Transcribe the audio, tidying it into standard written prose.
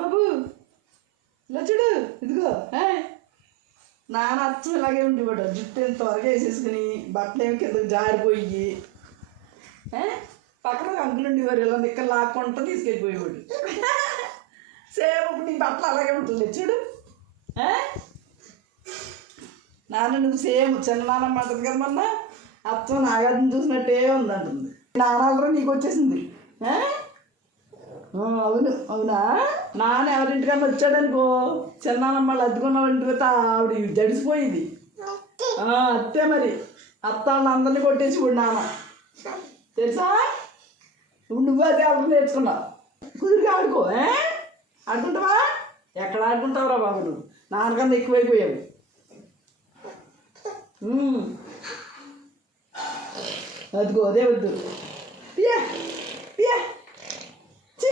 బాబు ఇలా చూడు ఇదిగో నాన్న అచ్చం ఇలాగే ఉండేవాడు. జుట్టు ఎంత త్వరగా వేసేసుకుని బట్టలు ఏమి కిందకు జారిపోయి పక్కన అంకులు ఉండేవారు. ఇలా నిక్కలు లాక్కుంటూ తీసుకెళ్ళిపోయేవాడు. సేమ్ ఇప్పుడు నీ బట్టలు అలాగే ఉంటుంది చూడు. నాన్న నువ్వు సేమ్ చిన్న నాన్నమ్మ అంటుంది కదా మొన్న అచ్చం నాగార్జున చూసినట్టే ఉందంటుంది. నాన్నలో నీకు వచ్చేసింది. అవును అవునా. నాన్న ఎవరింటికన్నా వచ్చాడనుకో చిన్నానమ్మ వాళ్ళు అద్దుకున్న ఇంటికి ఆవిడ జడిసిపోయింది. అత్తే మరి అత్త వాళ్ళని అందరినీ కొట్టేసి ఇప్పుడు నాన్న తెలుసా. ఇప్పుడు నువ్వు అది ఎవరు నేర్చుకున్నావు. కుదిరిగా ఆడుకో. ఆడుకుంటావా? ఎక్కడ ఆడుకుంటావురా బాబు నువ్వు. నాన్నకన్నా ఎక్కువైపోయావు. అదిగో అదే వద్దు. పియా పియా చి